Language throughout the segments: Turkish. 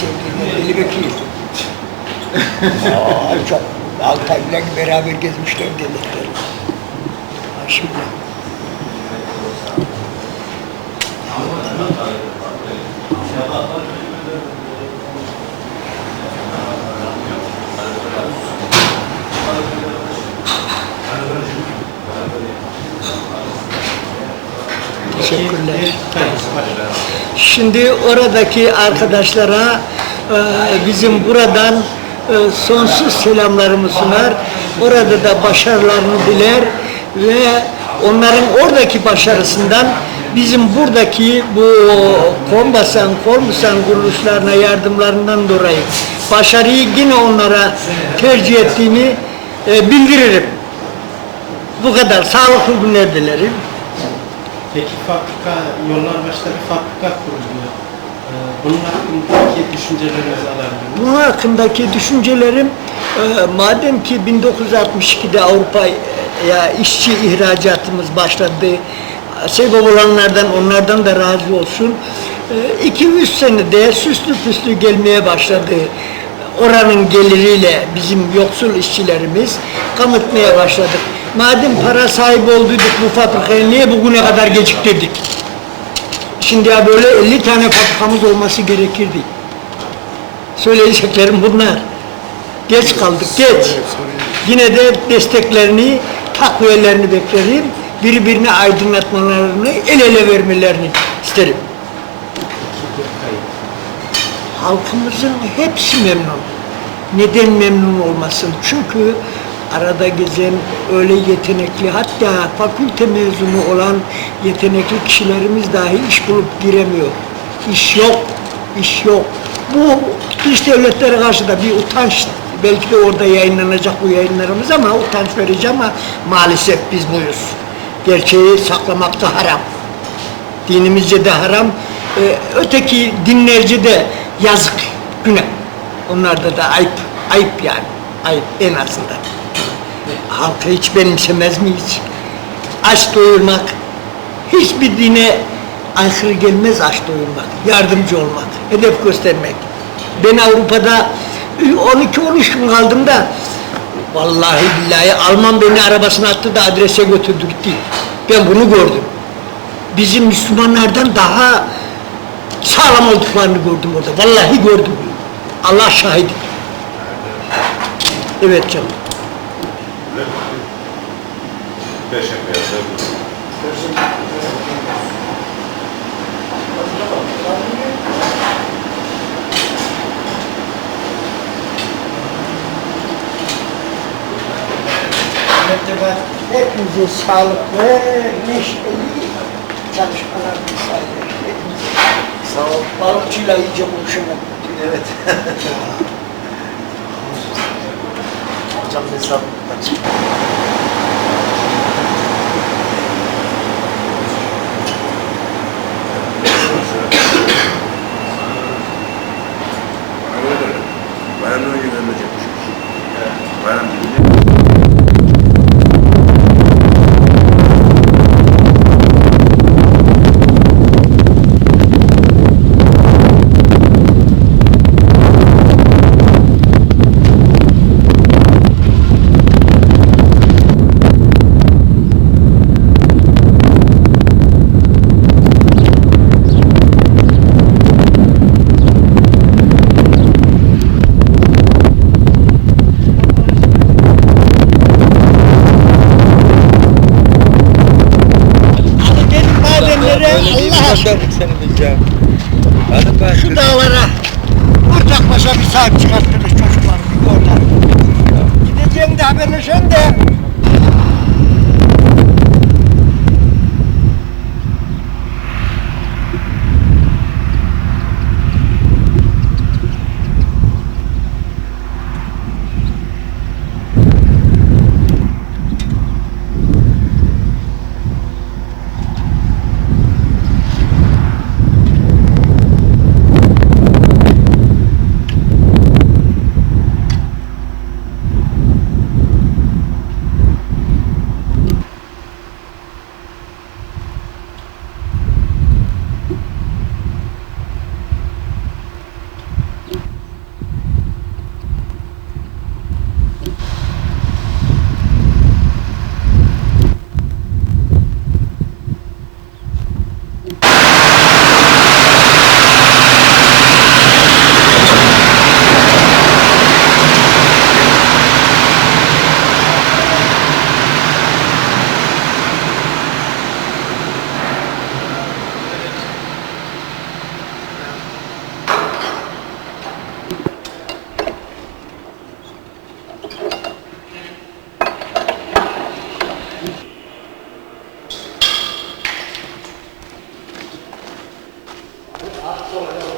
sevdiğim Deli Bekir. Aa, çok Altay'la beraber gezmişler dedikleri. Şimdi Teşekkürler. Şimdi oradaki arkadaşlara e, bizim buradan e, sonsuz selamlarımı sunar. Orada da başarılarını diler ve onların oradaki başarısından bizim buradaki bu Kombasan, Kolmusan kuruluşlarına yardımlarından dolayı başarıyı yine onlara tercih ettiğimi e, bildiririm. Bu kadar. Sağlıklı günler dilerim. Peki fabrika, yollar başta bir fabrika kuruluyor. Ee, bunun hakkındaki düşüncelerinizi alabilir? Bunun hakkındaki düşüncelerim e, madem ki 1962'de Avrupa'ya işçi ihracatımız başladı. Sebep olanlardan onlardan da razı olsun. 2-3 senede süslü püslü gelmeye başladı. Oranın geliriyle bizim yoksul işçilerimiz kamıtmaya başladık. Madem para sahibi olduyduk bu fabrikayı niye bugüne kadar geciktirdik? Şimdi ya böyle 50 tane fabrikamız olması gerekirdi. Söyleyeceklerim bunlar. Geç kaldık, geç. Yine de desteklerini, takviyelerini beklerim. Birbirini aydınlatmalarını, el ele vermelerini isterim. Halkımızın hepsi memnun. Neden memnun olmasın? Çünkü arada gezen öyle yetenekli, hatta fakülte mezunu olan yetenekli kişilerimiz dahi iş bulup giremiyor. İş yok, iş yok. Bu dış devletlere karşı da bir utanç. Belki de orada yayınlanacak bu yayınlarımız ama utanç verici ama maalesef biz buyuz. Gerçeği saklamak da haram. Dinimizce de haram. Ee, öteki dinlerce de yazık, günah. Onlarda da ayıp, ayıp yani. Ayıp en azından. Halkı hiç benimsemez miyiz? Aç doyurmak, hiçbir dine aykırı gelmez aç doyurmak, yardımcı olmak, hedef göstermek. Ben Avrupa'da 12-13 gün kaldım da vallahi billahi Alman beni arabasına attı da adrese götürdü gitti. Ben bunu gördüm. Bizim Müslümanlardan daha sağlam olduklarını gördüm orada. Vallahi gördüm. Allah şahit. Evet canım. Teşekkür ederim. Mertebe hepinize sağlıklı, neşeli çalışmalar müsaade. Hepinize sağ ol. Balıkçıyla iyice konuşamam. Evet. Hocam hesap açık. Madenlere Allah aşkına. seni diyeceğim. Hadi ben. Şu dağlara Ortakbaş'a bir sahip çıkarttınız çocuklar orada. Gideceğim de haberleşen de Добре.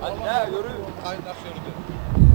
Hadi ya yürü. Kaynak yürüdü.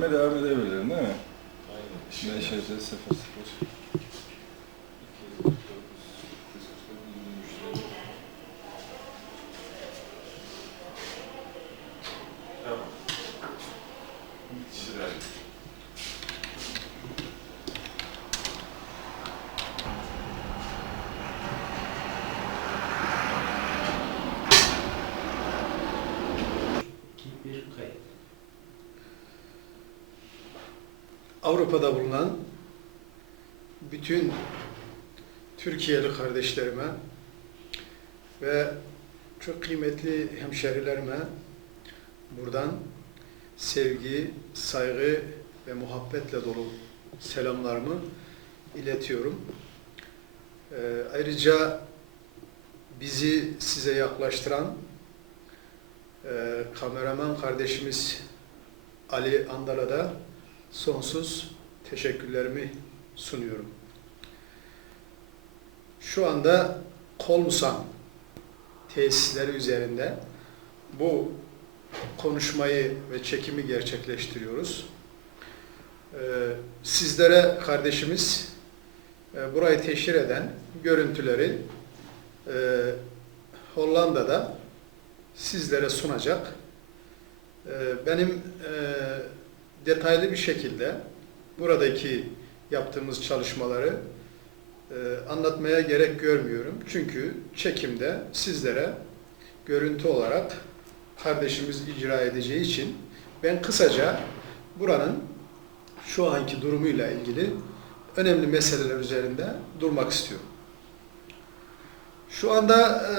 gelmeye devam edebilirim değil mi? Aynen. Neşete 00. Avrupa'da bulunan bütün Türkiye'li kardeşlerime ve çok kıymetli hemşerilerime buradan sevgi, saygı ve muhabbetle dolu selamlarımı iletiyorum. Ee, ayrıca bizi size yaklaştıran e, kameraman kardeşimiz Ali Andal'a da sonsuz teşekkürlerimi sunuyorum. Şu anda Kolmusan tesisleri üzerinde bu konuşmayı ve çekimi gerçekleştiriyoruz. Ee, Sizlere kardeşimiz e, burayı teşhir eden görüntüleri e, Hollanda'da sizlere sunacak. Ee, Benim e, detaylı bir şekilde buradaki yaptığımız çalışmaları e, anlatmaya gerek görmüyorum. Çünkü çekimde sizlere görüntü olarak kardeşimiz icra edeceği için ben kısaca buranın şu anki durumuyla ilgili önemli meseleler üzerinde durmak istiyorum. Şu anda e,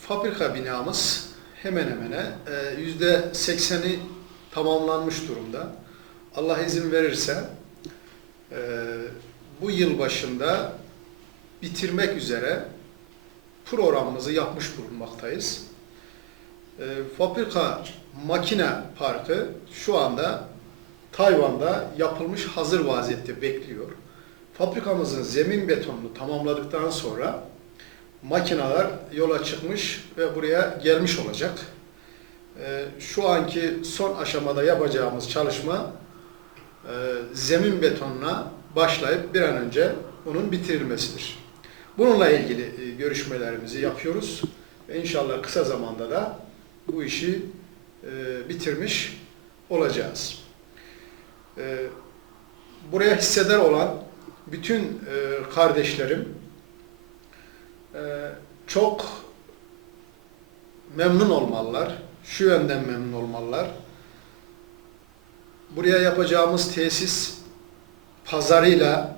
fabrika binamız hemen hemen e, yüzde sekseni tamamlanmış durumda. Allah izin verirse e, bu yıl başında bitirmek üzere programımızı yapmış bulunmaktayız. E, fabrika makine parkı şu anda Tayvan'da yapılmış hazır vaziyette bekliyor. Fabrikamızın zemin betonunu tamamladıktan sonra makineler yola çıkmış ve buraya gelmiş olacak. Ee, Şu anki son aşamada yapacağımız çalışma e, zemin betonuna başlayıp bir an önce bunun bitirilmesidir. Bununla ilgili e, görüşmelerimizi yapıyoruz inşallah kısa zamanda da bu işi e, bitirmiş olacağız. Buraya hisseder olan bütün kardeşlerim çok memnun olmalılar. Şu yönden memnun olmalılar. Buraya yapacağımız tesis pazarıyla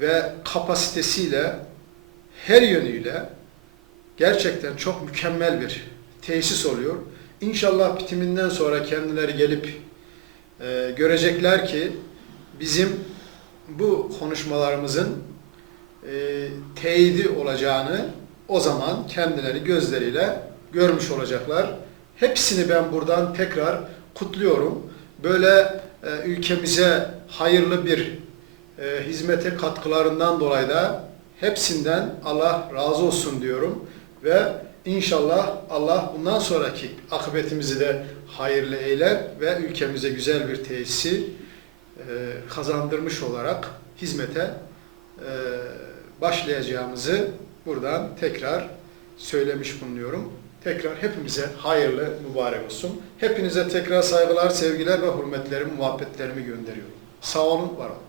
ve kapasitesiyle her yönüyle gerçekten çok mükemmel bir tesis oluyor. İnşallah bitiminden sonra kendileri gelip e, görecekler ki bizim bu konuşmalarımızın e, teyidi olacağını o zaman kendileri gözleriyle görmüş olacaklar. Hepsini ben buradan tekrar kutluyorum. Böyle e, ülkemize hayırlı bir e, hizmete katkılarından dolayı da hepsinden Allah razı olsun diyorum ve inşallah Allah bundan sonraki akıbetimizi de hayırlı eyler ve ülkemize güzel bir tesisi e, kazandırmış olarak hizmete e, başlayacağımızı buradan tekrar söylemiş bulunuyorum. Tekrar hepimize hayırlı, mübarek olsun. Hepinize tekrar saygılar, sevgiler ve hürmetlerimi, muhabbetlerimi gönderiyorum. Sağ olun, var olun.